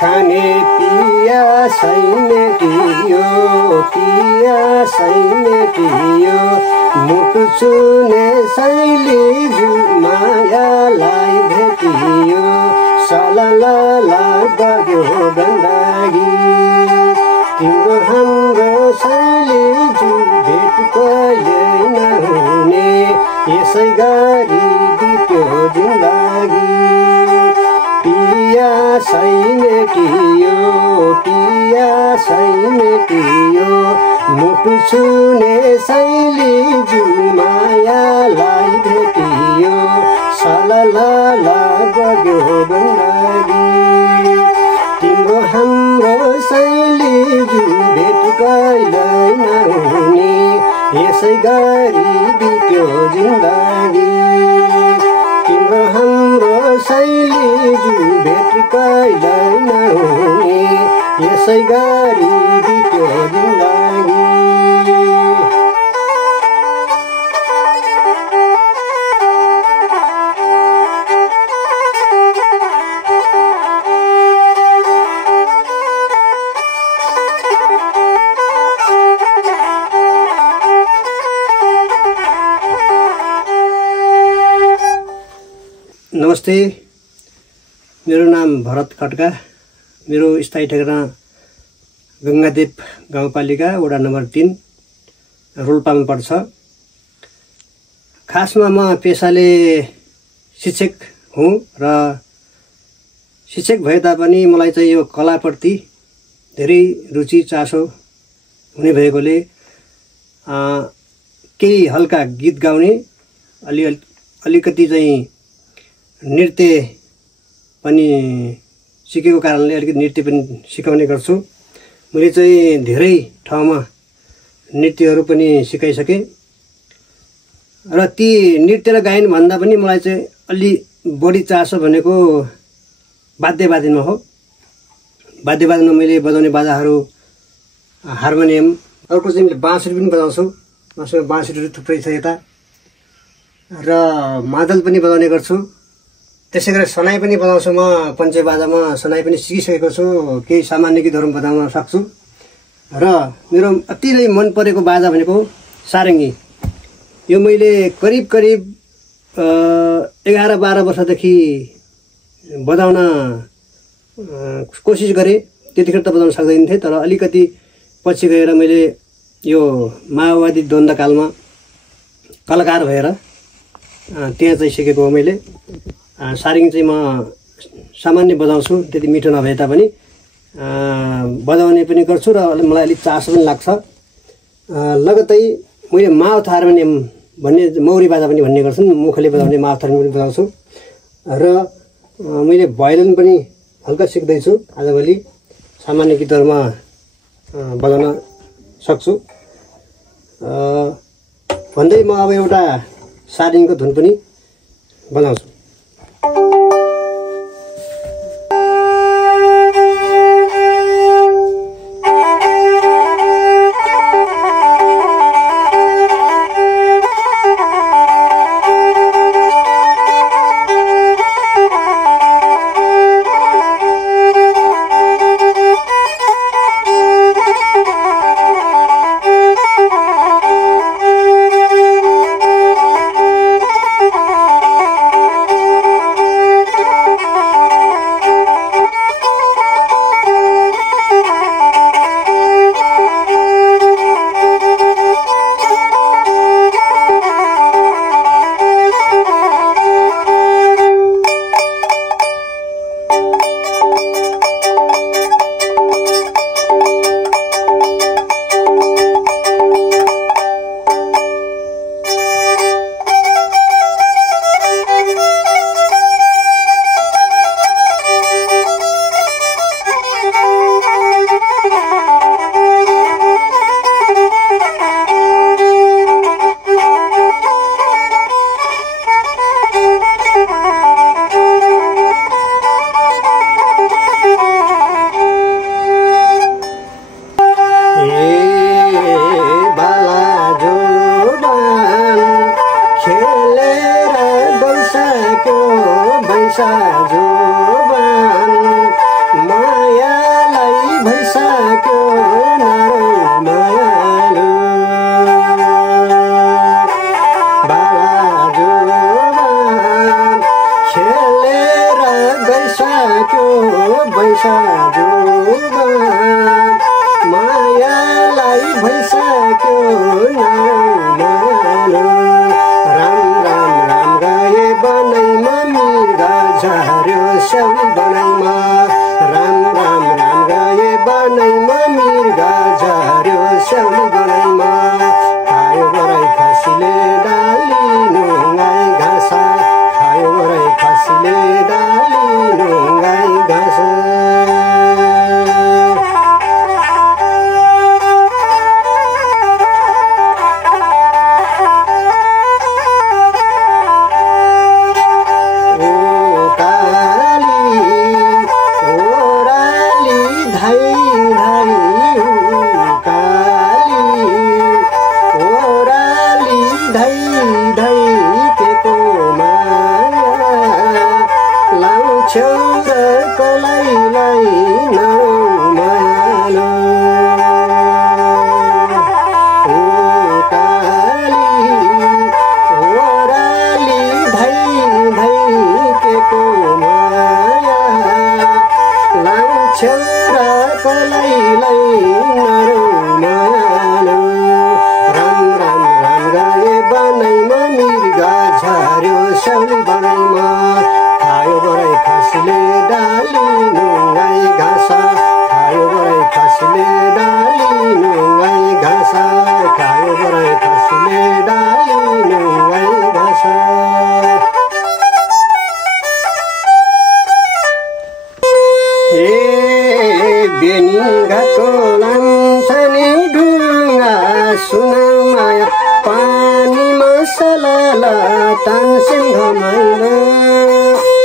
खाने पियासै Mateo पियासै Mateo मुटु छुने शैली मायालाई भेटियो सललला बग्यो गण्डकी तिम्रो हाम्रो शैली भेट कहिले नहुने यसै गरी बित्यो जिन्दगी पियासै मेटियो पियासै मेटियो मुटु छुने शैली मायालाई भेटियो सललला बग्यो गण्डकी तिम्रो हाम्रो शैली भेट कहिल्यै नहुने यसै गरी बित्यो जिन्दगी तिम्रो हाम्रो शैली भेट कहिल्यै नहुने यसै गरी बित्यो जिन्दगी नमस्ते, मेरो नाम भरत खड्का। मेरो स्थायी ठेगाना गङ्गादेव गाउँपालिका वडा नम्बर 3 रोल्पामा पर्छ। खासमा म पेसाले शिक्षक हुँ र शिक्षक भए तापनि मलाई चाहिँ यो कलाप्रति धेरै रुचि चासो हुने भएकोले केही हल्का गीत गाउने अलिकति चाहिँ नृत्य पनि सिकेको कारणले अलिकति नृत्य पनि सिकाउने गर्छु। मैले चाहिँ धेरै ठाउँमा नृत्यहरू पनि सिकाइसकेँ र ती नृत्य र गायन भन्दा पनि मलाई चाहिँ अलि बढी चासो भनेको वाद्यवादनमा हो। वाद्यवादनमा मैले बजाउने बाजाहरू हार्मोनियम, अर्को चाहिँ मैले बाँसुरी पनि बजाउँछु। मसँग बाँसुरीहरू थुप्रै छ यता र मादल पनि बजाउने गर्छु। त्यसै गरी सनाई पनि बजाउँछु। म पञ्चे बाजामा सनाई पनि सिकिसकेको छु। केही सामान्य गीतहरू बजाउन सक्छु र मेरो अति नै मन परेको बाजा भनेको सारङ्गी। यो मैले करिब 11-12 वर्षदेखि बजाउन कोसिस गरेँ। त्यतिखेर त बजाउन सक्दैन थिएँ, तर अलिकति पछि गएर मैले यो माओवादी द्वन्द्वकालमा कलाकार भएर त्यहाँ चाहिँ सिकेको हो। मैले सारङ्गी चाहिँ म सामान्य बजाउँछु, त्यति मिठो नभए तापनि बजाउने पनि गर्छु र मलाई अलिक चासो पनि लाग्छ। लगत्तै मैले माउथ हार्मोनियम भन्ने मौरी बाजा पनि भन्ने गर्छु, मुखले बजाउने माउथ हार्मोनियम पनि बजाउँछु र मैले भायोलिन पनि हल्का सिक्दैछु। आजभोलि सामान्य गीतहरूमा बजाउन सक्छु भन्दै म अब एउटा सारङ्गीको धुन पनि बजाउँछु। जुबान मायालाई भइसक्यो नमानो राम राम राम गए बनैमा मृगा झर्यो स्याउली बनाइमा राम राम राम गए बनैमा मृगा झर्यो स्याउली बनाइमा खायो बराई खसीले डालिनु गाई घाँस खायो बराई खसीले डालिनु गाई घाँस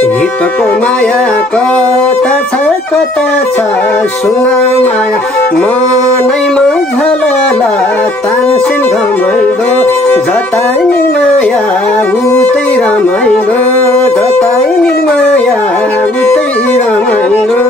हितको माया कता छ सुन माया मनैमा झलला तानसिन घमैलो जता नि माया उतै रमाइलो जता नि माया उतै रमाइलो